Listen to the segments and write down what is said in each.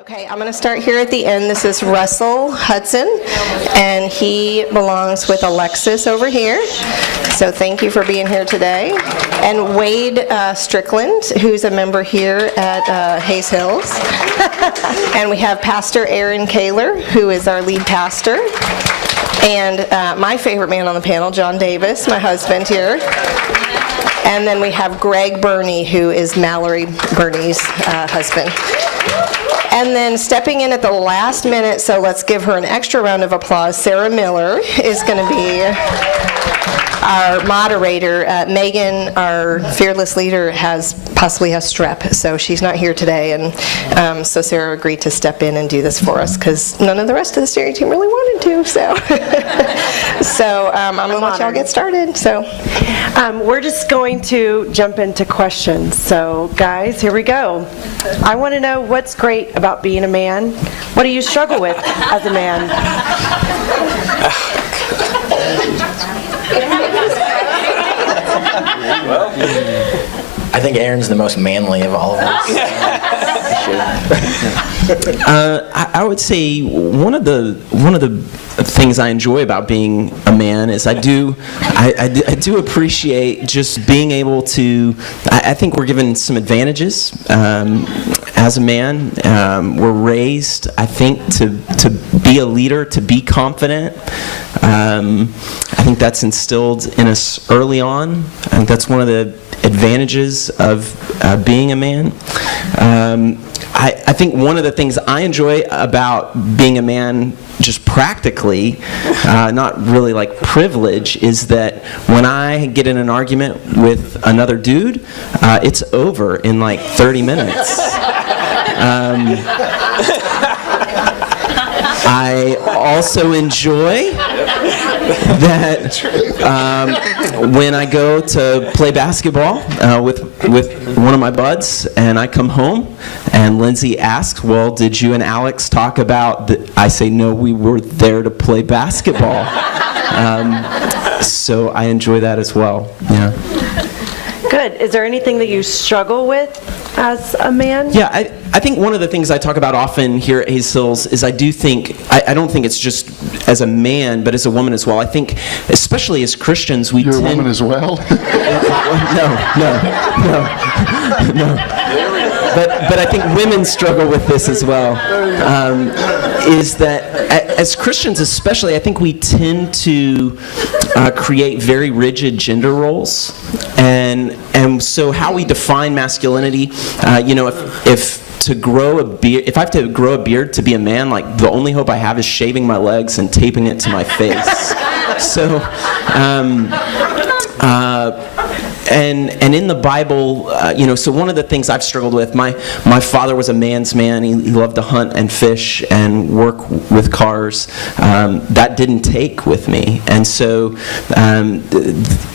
Okay, I'm going to start here at the end. This is Russell Hudson, and he belongs with Alexis over here. So thank you for being here today. And Wade Strickland, who's a member here at Hayes Hills. And we have Pastor Aaron Kaler, who is our lead pastor. And my favorite man on the panel, John Davis, my husband here. And then we have Greg Burney, who is Mallory Burney's husband. And then stepping in at the last minute, so let's give her an extra round of applause, Sarah Miller is going to be our moderator. Megan, our fearless leader, possibly has strep, so she's not here today. And so Sarah agreed to step in and do this for us because none of the rest of the steering team really wanted to. So, I'm going to let y'all get started. So, we're just going to jump into questions. So, guys, here we go. I want to know what's great about being a man. What do you struggle with as a man? Well, I think Aaron's the most manly of all of us. I would say one of the things I enjoy about being a man is I do appreciate just being able to. I think we're given some advantages as a man. We're raised, I think, to be a leader, to be confident. I think that's instilled in us early on. I think that's one of the advantages of being a man. I think one of the things I enjoy about being a man, just practically, not really like privilege, is that when I get in an argument with another dude, it's over in like 30 minutes. I also enjoy that when I go to play basketball with one of my buds and I come home and Lindsay asks, well, did you and Alex talk about I say, no, we were there to play basketball. So I enjoy that as well. Yeah. Good. Is there anything that you struggle with as a man? Yeah, I think one of the things I talk about often here at Hayes Hills is I don't think it's just as a man, but as a woman as well. I think, especially as Christians, You're a woman as well? No. But I think women struggle with this as well. Is that as Christians especially, I think we tend to create very rigid gender roles, and so how we define masculinity, if I have to grow a beard to be a man, like the only hope I have is shaving my legs and taping it to my face. So. And in the Bible, so one of the things I've struggled with, my father was a man's man. He loved to hunt and fish and work with cars. That didn't take with me. And so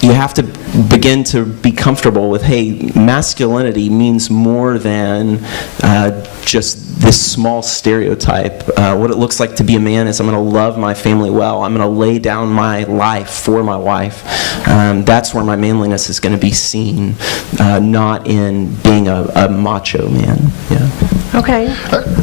you have to begin to be comfortable with, hey, masculinity means more than just this small stereotype. What it looks like to be a man is I'm going to love my family well. I'm going to lay down my life for my wife. That's where my manliness is going to be seen, not in being a macho man. Yeah. Okay.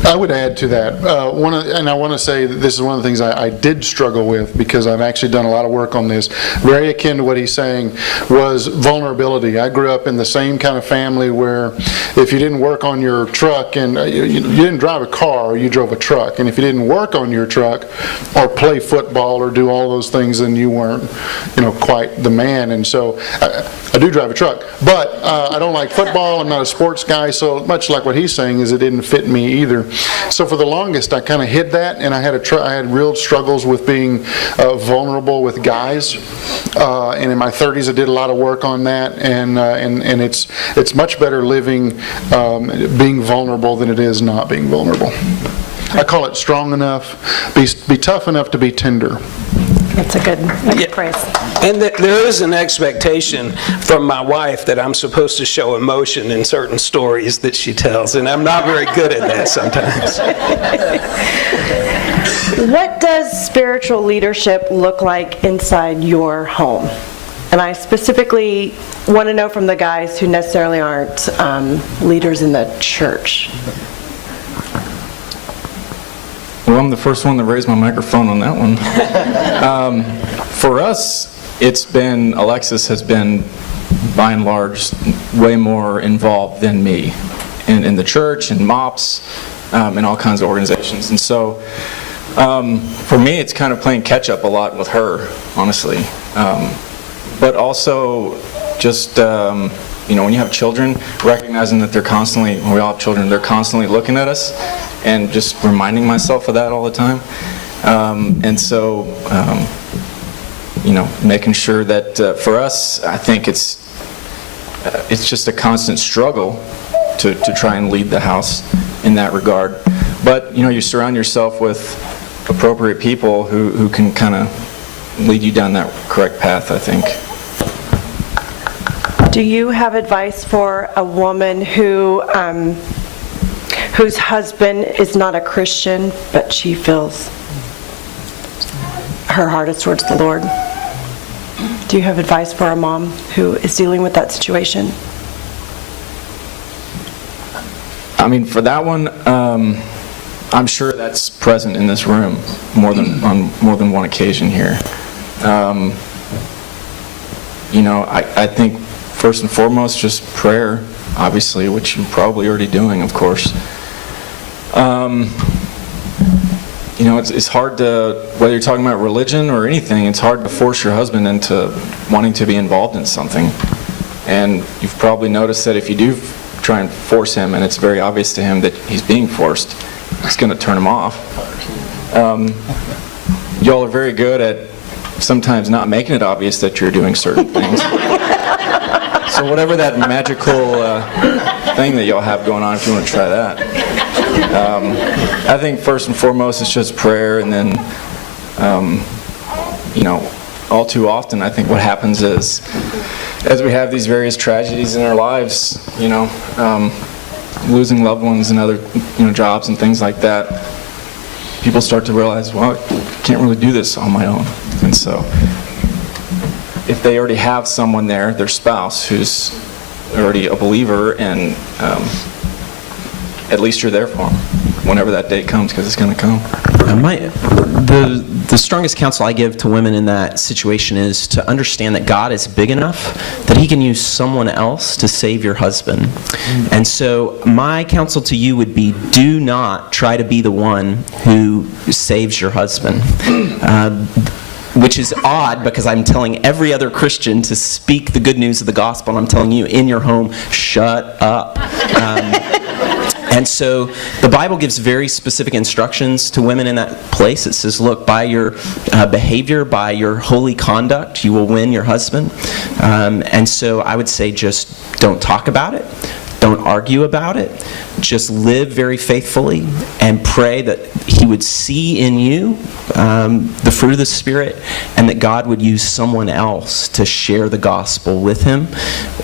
I would add to that. And I want to say that this is one of the things I did struggle with because I've actually done a lot of work on this. Very akin to what he's saying was vulnerability. I grew up in the same kind of family where if you didn't work on your truck and you didn't drive a car, you drove a truck. And if you didn't work on your truck or play football or do all those things, then you weren't, quite the man. And so I do drive a truck, but I don't like football. I'm not a sports guy, so much like what he's saying is it didn't fit me either. So for the longest, I kind of hid that, and I had real struggles with being vulnerable with guys. And in my 30s, I did a lot of work on that, and it's much better living being vulnerable than it is not being vulnerable. I call it strong enough, be tough enough to be tender. That's a good phrase. And there is an expectation from my wife that I'm supposed to show emotion in certain stories that she tells, and I'm not very good at that sometimes. What does spiritual leadership look like inside your home? And I specifically want to know from the guys who necessarily aren't leaders in the church. Well, I'm the first one to raise my microphone on that one. For us, Alexis has been, by and large, way more involved than me in the church, in Mops, in all kinds of organizations. And so, for me, it's kind of playing catch-up a lot with her, honestly. But also, just, when you have children, recognizing that they're constantly, when we all have children, they're constantly looking at us, and just reminding myself of that all the time. And so, making sure that for us, I think it's just a constant struggle to try and lead the house in that regard. But, you surround yourself with appropriate people who can kind of lead you down that correct path, I think. Do you have advice for a woman whose husband is not a Christian, but she feels her heart is towards the Lord? Do you have advice for a mom who is dealing with that situation? I mean, for that one, I'm sure that's present in this room on more than one occasion here. I think first and foremost, just prayer, obviously, which you're probably already doing, of course. It's hard to, whether you're talking about religion or anything, it's hard to force your husband into wanting to be involved in something. And you've probably noticed that if you do try and force him, and it's very obvious to him that he's being forced, it's going to turn him off. Y'all are very good at sometimes not making it obvious that you're doing certain things. So whatever that magical thing that y'all have going on, if you want to try that. I think first and foremost it's just prayer, and then, all too often I think what happens is, as we have these various tragedies in our lives, losing loved ones and other, jobs and things like that, people start to realize, well, I can't really do this on my own. And so, if they already have someone there, their spouse, who's already a believer, and at least you're there for them whenever that day comes, because it's going to come. The strongest counsel I give to women in that situation is to understand that God is big enough that He can use someone else to save your husband. And so my counsel to you would be, do not try to be the one who saves your husband. Which is odd, because I'm telling every other Christian to speak the good news of the gospel, and I'm telling you in your home, shut up. And so the Bible gives very specific instructions to women in that place. It says, look, by your behavior, by your holy conduct, you will win your husband. And so I would say just don't talk about it. Don't argue about it. Just live very faithfully and pray that He would see in you the fruit of the Spirit, and that God would use someone else to share the gospel with him.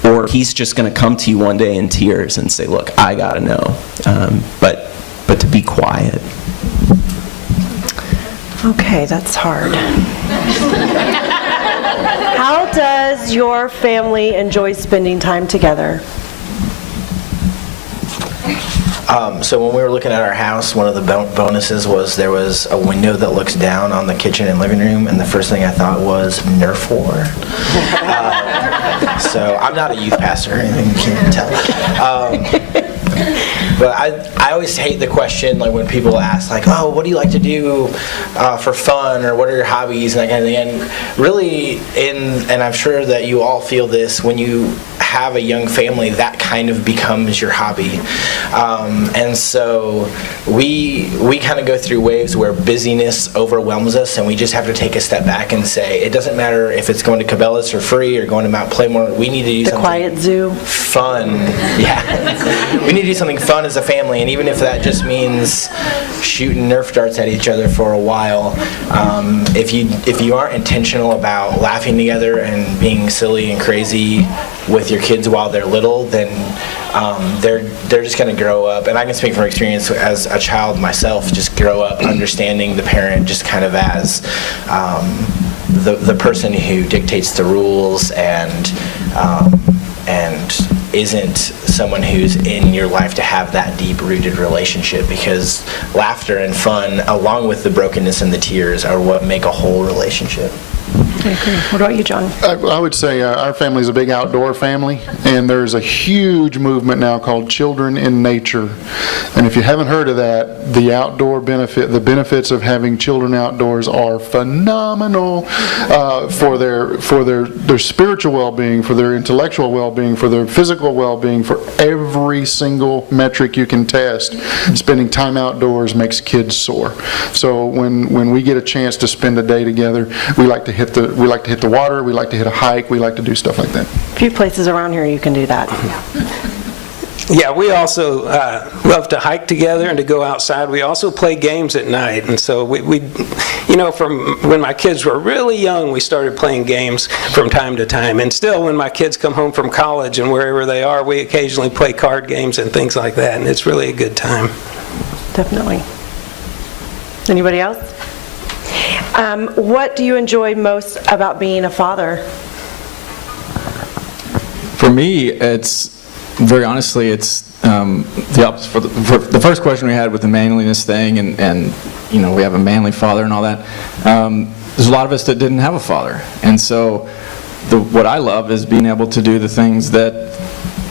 Or He's just going to come to you one day in tears and say, look, I got to know. But to be quiet. Okay, that's hard. How does your family enjoy spending time together? So when we were looking at our house, one of the bonuses was there was a window that looks down on the kitchen and living room, and the first thing I thought was Nerf war. So I'm not a youth pastor or anything, you can't tell. But I always hate the question, like when people ask, like, oh, what do you like to do for fun, or what are your hobbies, and that kind of thing. And really, and I'm sure that you all feel this, when you have a young family, that kind of becomes your hobby. And so we kind of go through waves where busyness overwhelms us, and we just have to take a step back and say, it doesn't matter if it's going to Cabela's for free or going to Mount Playmore, we need to do something quiet zoo. Fun. Yeah. We need to do something fun as a family, and even if that just means shooting Nerf darts at each other for a while, if you aren't intentional about laughing together and being silly and crazy with your kids while they're little, then they're just going to grow up. And I can speak from experience as a child myself, just grow up understanding the parent just kind of as the person who dictates the rules, and isn't someone who's in your life to have that deep-rooted relationship, because laughter and fun, along with the brokenness and the tears, are what make a whole relationship. I agree. What about you, John? I would say our family is a big outdoor family, and there's a huge movement now called Children in Nature. And if you haven't heard of that, the benefits of having children outdoors are phenomenal for their spiritual well-being, for their intellectual well-being, for their physical well-being, for every single metric you can test. Spending time outdoors makes kids soar. So when we get a chance to spend a day together, we like to hit the water, we like to hit a hike, we like to do stuff like that. A few places around here you can do that. Yeah, we also love to hike together and to go outside. We also play games at night, and so we from when my kids were really young, we started playing games from time to time. And still, when my kids come home from college and wherever they are, we occasionally play card games and things like that, and it's really a good time. Definitely. Anybody else? What do you enjoy most about being a father? For me, it's very honestly, it's the opposite. For the first question we had with the manliness thing, and we have a manly father and all that. There's a lot of us that didn't have a father, and so what I love is being able to do the things that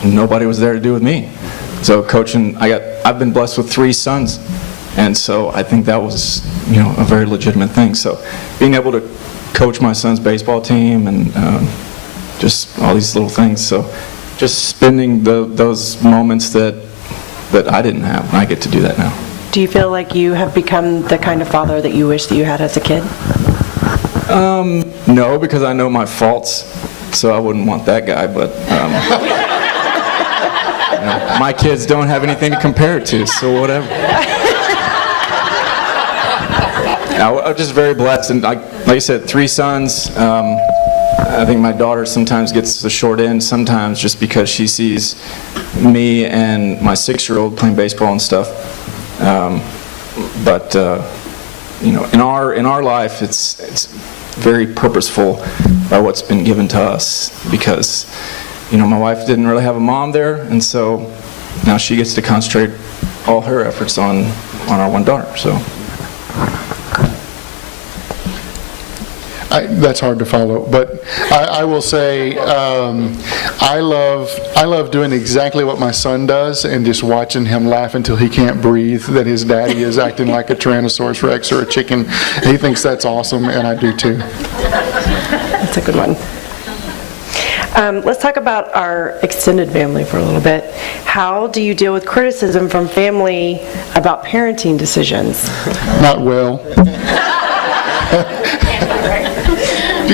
nobody was there to do with me. So coaching, I've been blessed with 3 sons. And so I think that was, a very legitimate thing. So being able to coach my son's baseball team and just all these little things. So just spending those moments that I didn't have, and I get to do that now. Do you feel like you have become the kind of father that you wish that you had as a kid? No, because I know my faults, so I wouldn't want that guy. But my kids don't have anything to compare it to, so whatever. I'm just very blessed, and like I said, 3 sons. I think my daughter sometimes gets the short end, sometimes just because she sees me and my 6-year-old playing baseball and stuff. But in our life, it's very purposeful by what's been given to us, because my wife didn't really have a mom there, and so now she gets to concentrate all her efforts on our one daughter. So. That's hard to follow, but I will say I love doing exactly what my son does, and just watching him laugh until he can't breathe that his daddy is acting like a Tyrannosaurus Rex or a chicken. He thinks that's awesome, and I do too. That's a good one. Let's talk about our extended family for a little bit. How do you deal with criticism from family about parenting decisions? Not well.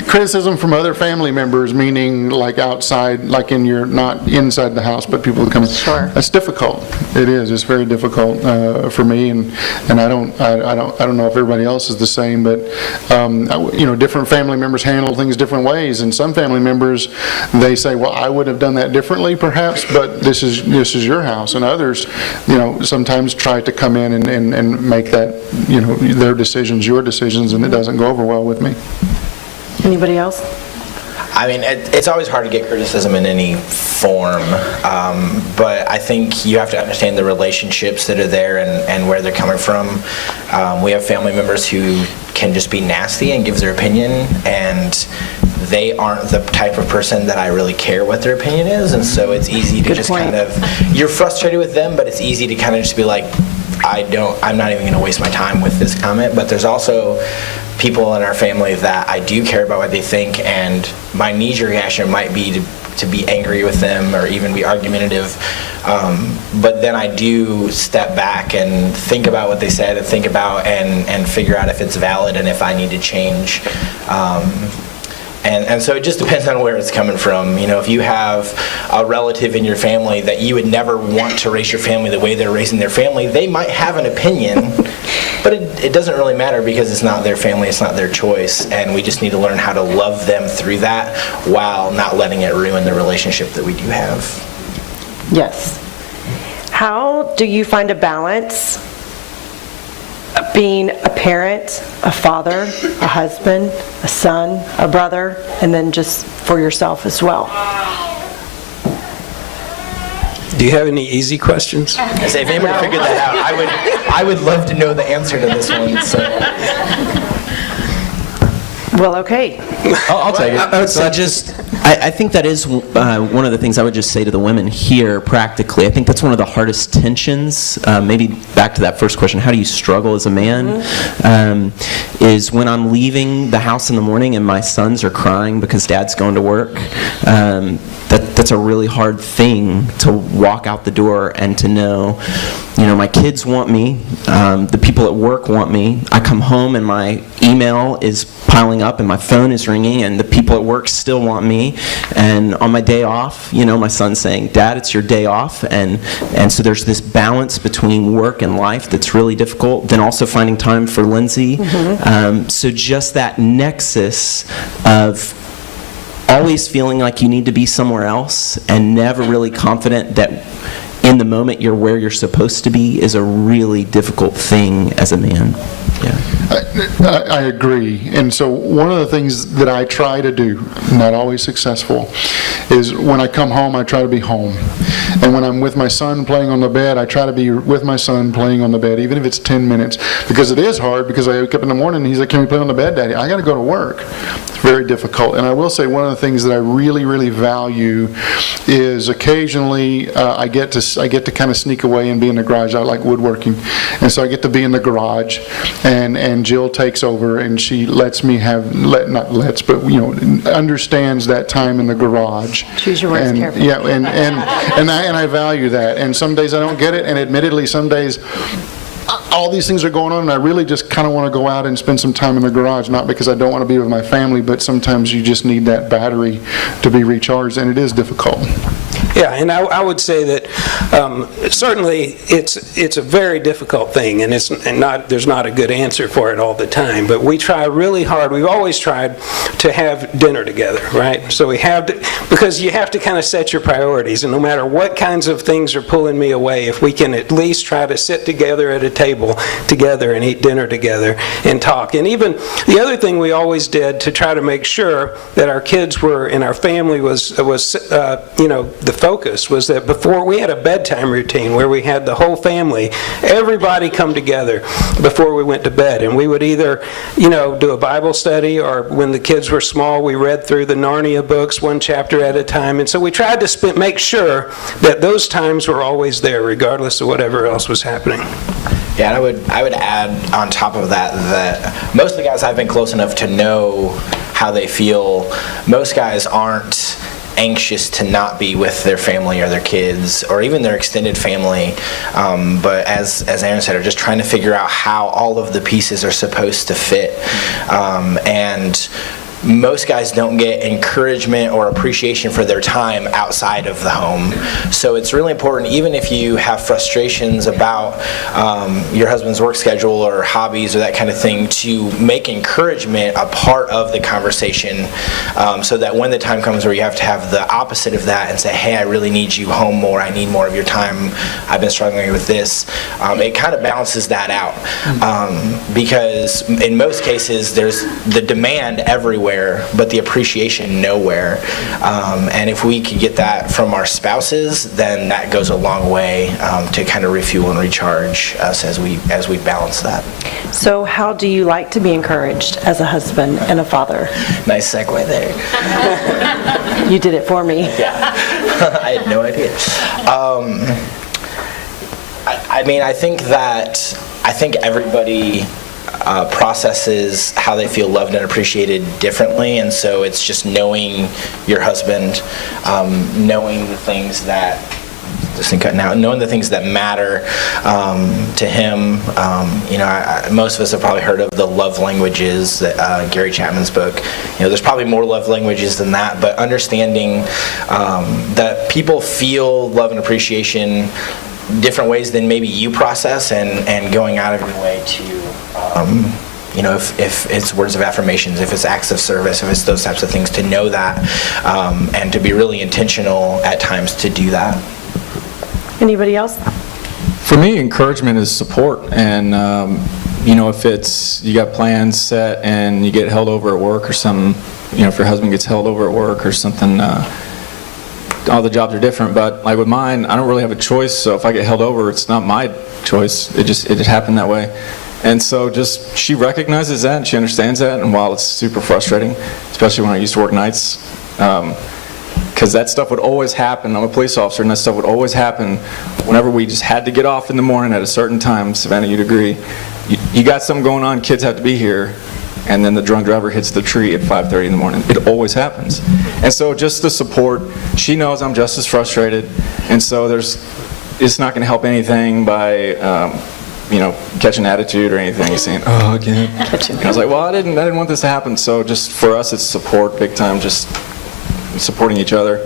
Criticism from other family members, meaning like outside, like not inside the house, but people who come. Sure. That's difficult. It is. It's very difficult for me, and I don't know if everybody else is the same, but different family members handle things different ways, and some family members, they say, well, I would have done that differently, perhaps, but this is your house, and others, sometimes try to come in and make that, their decisions your decisions, and it doesn't go over well with me. Anybody else? I mean, it's always hard to get criticism in any form, but I think you have to understand the relationships that are there and where they're coming from. We have family members who can just be nasty and give their opinion, and they aren't the type of person that I really care what their opinion is, and so it's easy to you're frustrated with them, but it's easy to kind of just be like, I'm not even going to waste my time with this comment. But there's also people in our family that I do care about what they think, and my knee-jerk reaction might be to be angry with them or even be argumentative. But then I do step back and think about what they said and think about and figure out if it's valid and if I need to change. And so it just depends on where it's coming from. If you have a relative in your family that you would never want to raise your family the way they're raising their family, they might have an opinion, but it doesn't really matter because it's not their family, it's not their choice, and we just need to learn how to love them through that while not letting it ruin the relationship that we do have. Yes. How do you find a balance of being a parent, a father, a husband, a son, a brother, and then just for yourself as well? Do you have any easy questions? I say, if anybody figured that out, I would love to know the answer to this one. So. Well, okay. I'll take it. I think that is one of the things I would just say to the women here practically. I think that's one of the hardest tensions. Maybe back to that first question, how do you struggle as a man? Is when I'm leaving the house in the morning and my sons are crying because dad's going to work. That's a really hard thing to walk out the door and to know, my kids want me, the people at work want me. I come home and my email is piling up and my phone is ringing and the people at work still want me. And on my day off, my son's saying, Dad, it's your day off. And so there's this balance between work and life that's really difficult. Then also finding time for Lindsay. So just that nexus of always feeling like you need to be somewhere else and never really confident that in the moment you're where you're supposed to be is a really difficult thing as a man. Yeah. I agree. And so one of the things that I try to do, not always successful, is when I come home, I try to be home. And when I'm with my son playing on the bed, I try to be with my son playing on the bed, even if it's 10 minutes. Because it is hard, because I wake up in the morning and he's like, can we play on the bed, Daddy? I got to go to work. It's very difficult. And I will say one of the things that I really, really value is occasionally I get to kind of sneak away and be in the garage. I like woodworking. And so I get to be in the garage, and Jill takes over, and she lets me understands that time in the garage. Choose your words carefully. Yeah, and I value that. And some days I don't get it, and admittedly, some days all these things are going on, and I really just kind of want to go out and spend some time in the garage, not because I don't want to be with my family, but sometimes you just need that battery to be recharged, and it is difficult. Yeah, and I would say that certainly it's a very difficult thing, and there's not a good answer for it all the time. But we try really hard. We've always tried to have dinner together, right? So we have to, because you have to kind of set your priorities, and no matter what kinds of things are pulling me away, if we can at least try to sit together at a table together and eat dinner together and talk. And even the other thing we always did to try to make sure that our kids were and our family was the focus was that before we had a bedtime routine where we had the whole family, everybody come together before we went to bed, and we would either do a Bible study, or when the kids were small we read through the Narnia books one chapter at a time. And so we tried to make sure that those times were always there regardless of whatever else was happening. Yeah, and I would add on top of that most of the guys I've been close enough to know how they feel. Most guys aren't anxious to not be with their family or their kids or even their extended family, but as Aaron said, are just trying to figure out how all of the pieces are supposed to fit. And most guys don't get encouragement or appreciation for their time outside of the home. So it's really important, even if you have frustrations about your husband's work schedule or hobbies or that kind of thing, to make encouragement a part of the conversation, so that when the time comes where you have to have the opposite of that and say, hey, I really need you home more, I need more of your time, I've been struggling with this, it kind of balances that out. Because in most cases, there's the demand everywhere, but the appreciation nowhere. And if we can get that from our spouses, then that goes a long way to kind of refuel and recharge us as we balance that. So how do you like to be encouraged as a husband and a father? Nice segue there. You did it for me. Yeah, I had no idea. I think everybody processes how they feel loved and appreciated differently, and so it's just knowing your husband, knowing the things that knowing the things that matter to him. Most of us have probably heard of the love languages, that Gary Chapman's book. There's probably more love languages than that, but understanding that people feel love and appreciation different ways than maybe you process, and going out of your way to if it's words of affirmations, if it's acts of service, if it's those types of things, to know that, and to be really intentional at times to do that. Anybody else? For me, encouragement is support, and if it's you got plans set and you get held over at work or something, if your husband gets held over at work or something, all the jobs are different, but like with mine, I don't really have a choice, so if I get held over, it's not my choice. It just happened that way. And so just, she recognizes that and she understands that, and while it's super frustrating, especially when I used to work nights, because that stuff would always happen. I'm a police officer, and that stuff would always happen whenever we just had to get off in the morning at a certain time. Savannah, you'd agree. You got something going on, kids have to be here, and then the drunk driver hits the tree at 5:30 in the morning. It always happens. And so just the support, she knows I'm just as frustrated, and so it's not going to help anything by catch an attitude or anything. He's saying, oh, again. And I was like, well, I didn't want this to happen. So just for us, it's support, big time, just supporting each other.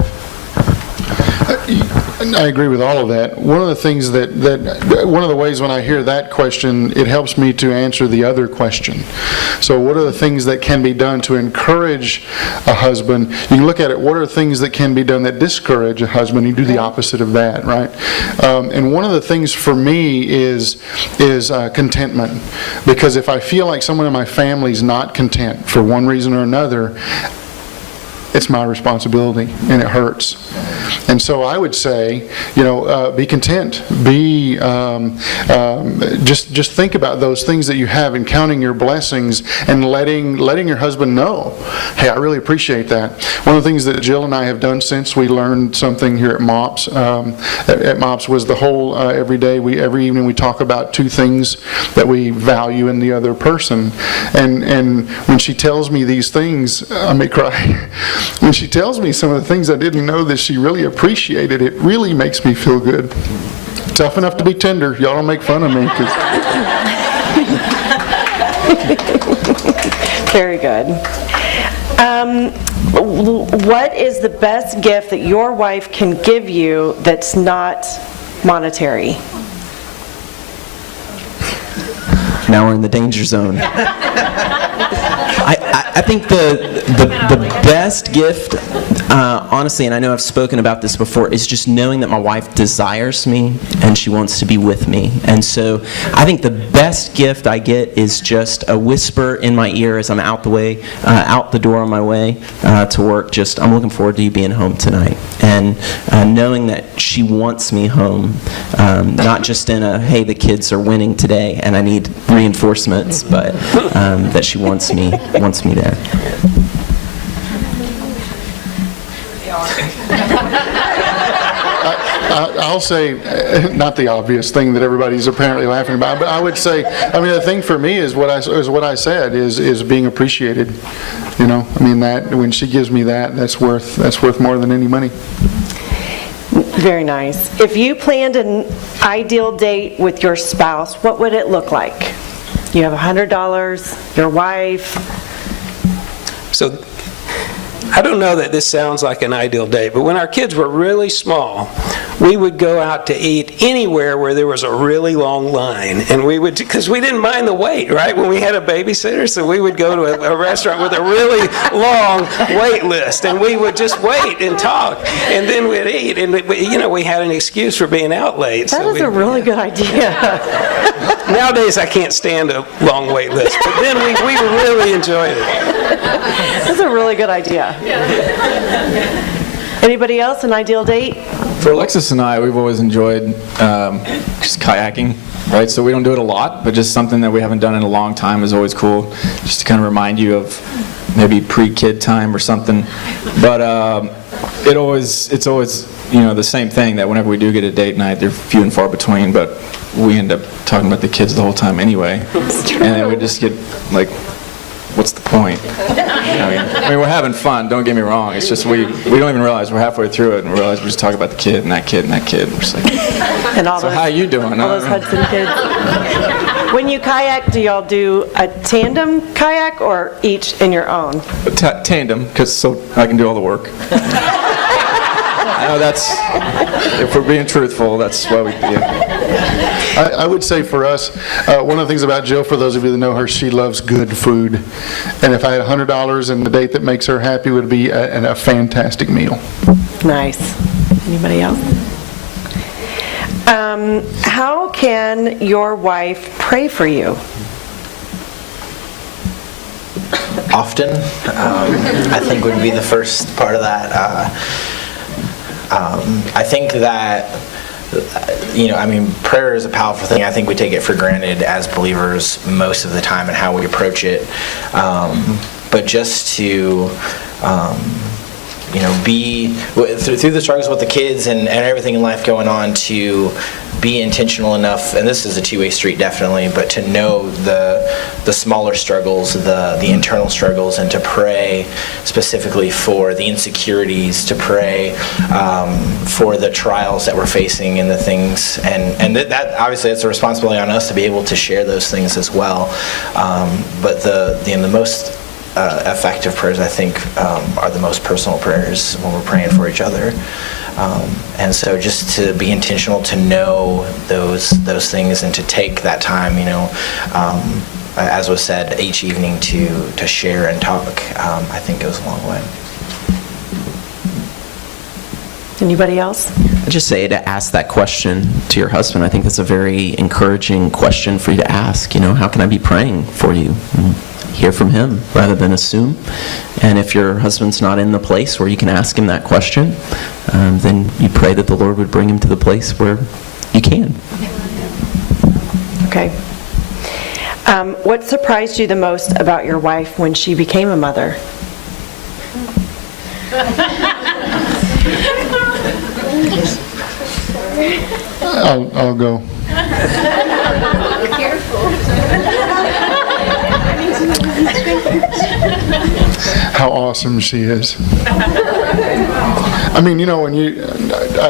I agree with all of that. One of the things one of the ways when I hear that question, it helps me to answer the other question. So what are the things that can be done to encourage a husband? You can look at it, what are things that can be done that discourage a husband? You do the opposite of that, right? And one of the things for me is contentment. Because if I feel like someone in my family is not content for one reason or another, it's my responsibility, and it hurts. And so I would say, be content. Just think about those things that you have and counting your blessings and letting your husband know, hey, I really appreciate that. One of the things that Jill and I have done since we learned something here at Mops, was the whole every evening we talk about 2 things that we value in the other person. And when she tells me these things, I may cry. When she tells me some of the things I didn't know that she really appreciated, it really makes me feel good. Tough enough to be tender. Y'all don't make fun of me. Very good. What is the best gift that your wife can give you that's not monetary? Now we're in the danger zone. I think the best gift, honestly, and I know I've spoken about this before, is just knowing that my wife desires me and she wants to be with me. And so I think the best gift I get is just a whisper in my ear as I'm out the door on my way to work. Just, I'm looking forward to you being home tonight. And knowing that she wants me home, not just in a, hey, the kids are winning today and I need reinforcements, but that she wants me there. I'll say, not the obvious thing that everybody's apparently laughing about, but I would say, the thing for me is what I said is being appreciated. That when she gives me that's worth more than any money. Very nice. If you planned an ideal date with your spouse, what would it look like? You have $100, your wife. So I don't know that this sounds like an ideal date, but when our kids were really small, we would go out to eat anywhere where there was a really long line. And we would, because we didn't mind the wait, right, when we had a babysitter, so we would go to a restaurant with a really long wait list, and we would just wait and talk, and then we'd eat. And we had an excuse for being out late. That is a really good idea. Nowadays, I can't stand a long wait list, but then we really enjoyed it. That's a really good idea. Anybody else, an ideal date? For Alexis and I, we've always enjoyed just kayaking, right? So we don't do it a lot, but just something that we haven't done in a long time is always cool, just to kind of remind you of maybe pre-kid time or something. But it's always the same thing, that whenever we do get a date night, they're few and far between, but we end up talking about the kids the whole time anyway. And then we just get like, what's the point? We're having fun, don't get me wrong. It's just we don't even realize we're halfway through it and we realize we just talk about the kid and that kid and that kid. We're just like, and all so how you doing? All those Hudson kids. When you kayak, do y'all do a tandem kayak or each in your own? Tandem, because so I can do all the work. I know that's, if we're being truthful, that's why we do. I would say for us, one of the things about Jill, for those of you that know her, she loves good food. And if I had $100 and the date that makes her happy would be a fantastic meal. Nice. Anybody else? How can your wife pray for you? Often, I think would be the first part of that. I think that, prayer is a powerful thing. I think we take it for granted as believers most of the time and how we approach it. But just to, be, through the struggles with the kids and everything in life going on, to be intentional enough, and this is a two-way street definitely, but to know the smaller struggles, the internal struggles, and to pray specifically for the insecurities, to pray for the trials that we're facing and the things, and that obviously it's a responsibility on us to be able to share those things as well. But the most effective prayers, I think, are the most personal prayers when we're praying for each other. And so just to be intentional, to know those things, and to take that time, as was said, each evening to share and talk, I think goes a long way. Anybody else? I'd just say to ask that question to your husband. I think that's a very encouraging question for you to ask. How can I be praying for you? Hear from him rather than assume. And if your husband's not in the place where you can ask him that question, then you pray that the Lord would bring him to the place where you can. Okay. What surprised you the most about your wife when she became a mother? I'll go. How awesome she is. I mean, I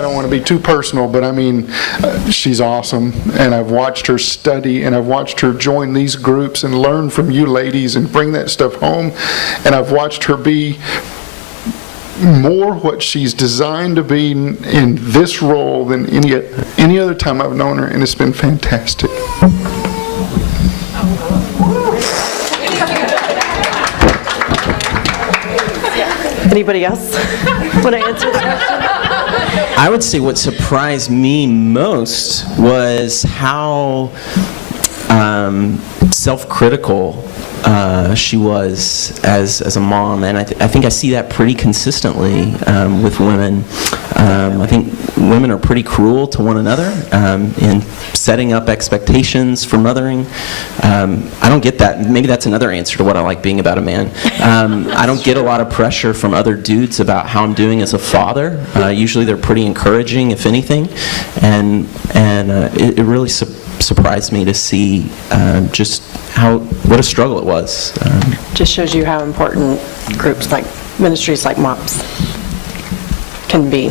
don't want to be too personal, but she's awesome. And I've watched her study, and I've watched her join these groups and learn from you ladies and bring that stuff home. And I've watched her be more what she's designed to be in this role than any other time I've known her, and it's been fantastic. Anybody else want to answer the question? I would say what surprised me most was how self-critical she was as a mom, and I think I see that pretty consistently with women. I think women are pretty cruel to one another in setting up expectations for mothering. I don't get that. Maybe that's another answer to what I like being about a man. I don't get a lot of pressure from other dudes about how I'm doing as a father. Usually they're pretty encouraging, if anything, and it really surprised me to see just what a struggle it was. Just shows you how important groups like ministries like Mops can be.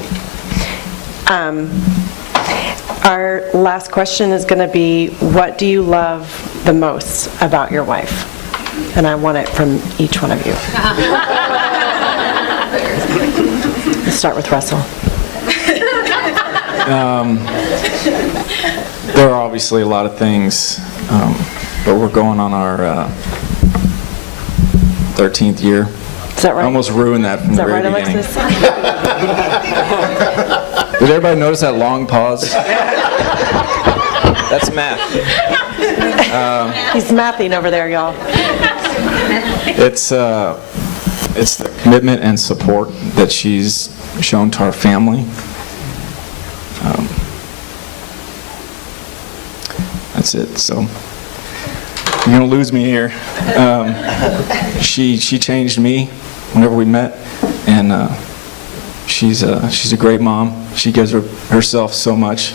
Our last question is going to be, what do you love the most about your wife? And I want it from each one of you. Let's start with Russell. There are obviously a lot of things, but we're going on our 13th year. Is that right? I almost ruined that from Is the that very right, beginning. Alexis? Did everybody notice that long pause? That's math. He's mathing over there, y'all. It's the commitment and support that she's shown to our family. That's it. So you're gonna lose me here. She changed me whenever we met, and she's a great mom. She gives herself so much,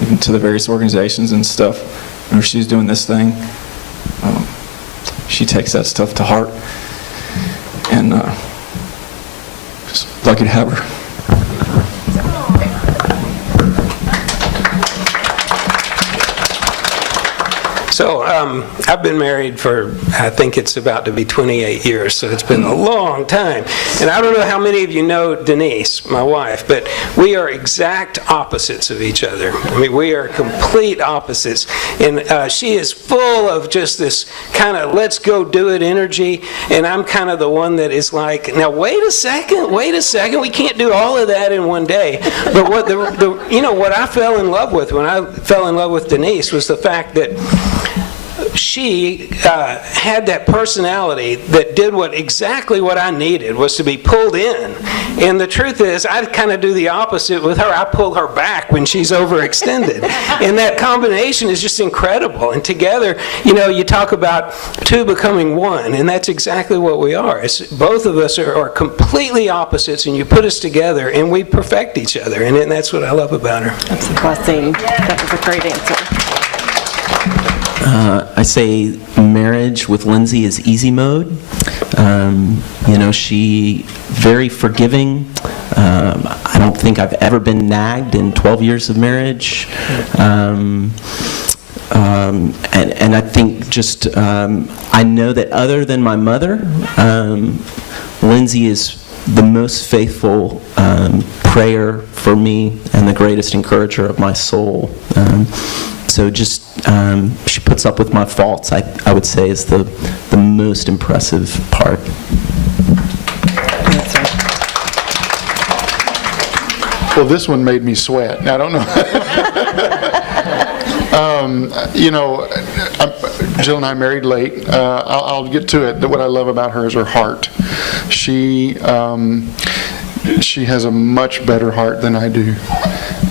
even to the various organizations and stuff. Whenever she's doing this thing, she takes that stuff to heart, and just lucky to have her. So I've been married for, I think it's about to be 28 years, so it's been a long time. And I don't know how many of you know Denise, my wife, but we are exact opposites of each other. I mean, we are complete opposites. And she is full of just this kind of let's go do it energy, and I'm kind of the one that is like, now wait a second, we can't do all of that in one day. But what what I fell in love with when I fell in love with Denise was the fact that she had that personality that did exactly what I needed, was to be pulled in. And the truth is, I kind of do the opposite with her. I pull her back when she's overextended. And that combination is just incredible. And together, you talk about two becoming one, and that's exactly what we are. Both of us are completely opposites, and you put us together, and we perfect each other. And that's what I love about her. That's a blessing. That was a great answer. I say marriage with Lindsay is easy mode. She very forgiving. I don't think I've ever been nagged in 12 years of marriage. And I think just, I know that other than my mother, Lindsay is the most faithful prayer for me and the greatest encourager of my soul. So just, she puts up with my faults, I would say, is the most impressive part. Well, this one made me sweat. I don't know. Jill and I married late. I'll get to it. What I love about her is her heart. She has a much better heart than I do.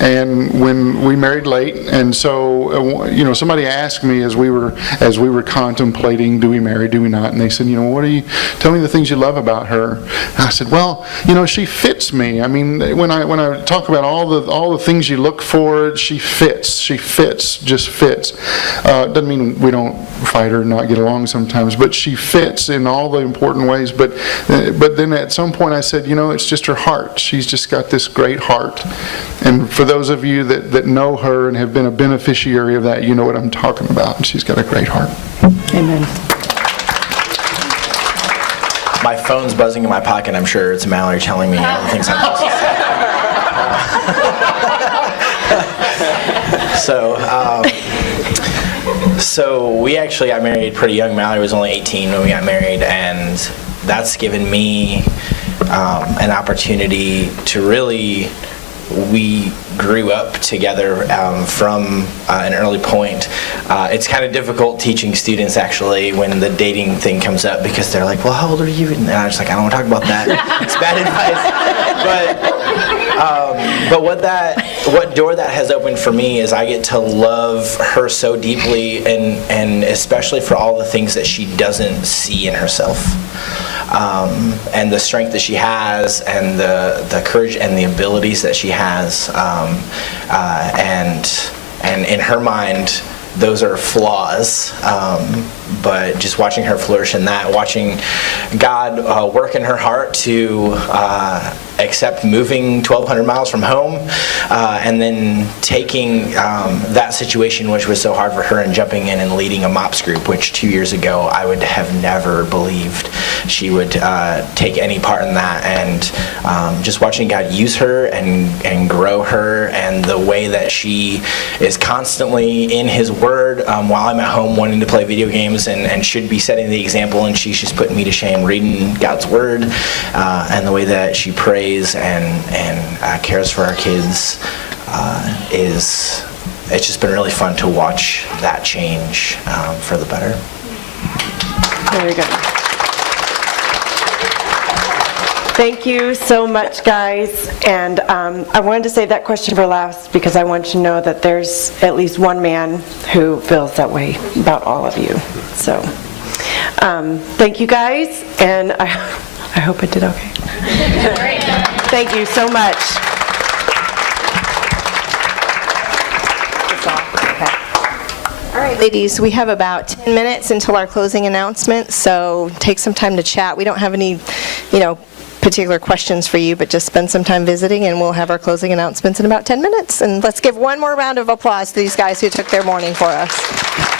And when we married late, and so somebody asked me as we were contemplating, do we marry, do we not? And they said, tell me the things you love about her. And I said, well, she fits me. I mean, when I talk about all the things you look for, she fits. Just fits. Doesn't mean we don't fight or not get along sometimes, but she fits in all the important ways. But then at some point I said, it's just her heart. She's just got this great heart. And for those of you that know her and have been a beneficiary of that, you know what I'm talking about. She's got a great heart. Amen. My phone's buzzing in my pocket. I'm sure it's Mallory telling me all the things I'm supposed to say. So we actually got married pretty young. Mallory was only 18 when we got married, and that's given me an opportunity to really, we grew up together from an early point. It's kind of difficult teaching students actually when the dating thing comes up, because they're like, well, how old are you? And I'm just like, I don't want to talk about that. It's bad advice. But what door that has opened for me is I get to love her so deeply, and especially for all the things that she doesn't see in herself. And the strength that she has, and the courage and the abilities that she has, and in her mind, those are flaws. But just watching her flourish in that, watching God work in her heart to accept moving 1,200 miles from home, and then taking that situation, which was so hard for her, and jumping in and leading a Mops group, which 2 years ago I would have never believed she would take any part in that. And just watching God use her and grow her, and the way that she is constantly in His Word while I'm at home wanting to play video games and should be setting the example, and she's just putting me to shame reading God's Word, and the way that she prays and cares for our kids it's just been really fun to watch that change for the better. Very good. Thank you so much, guys. And I wanted to save that question for last because I want you to know that there's at least one man who feels that way about all of you. So thank you, guys, and I hope I did okay. Thank you so much. All right, ladies, we have about 10 minutes until our closing announcement, so take some time to chat. We don't have any, particular questions for you, but just spend some time visiting, and we'll have our closing announcements in about 10 minutes. And let's give one more round of applause to these guys who took their morning for us.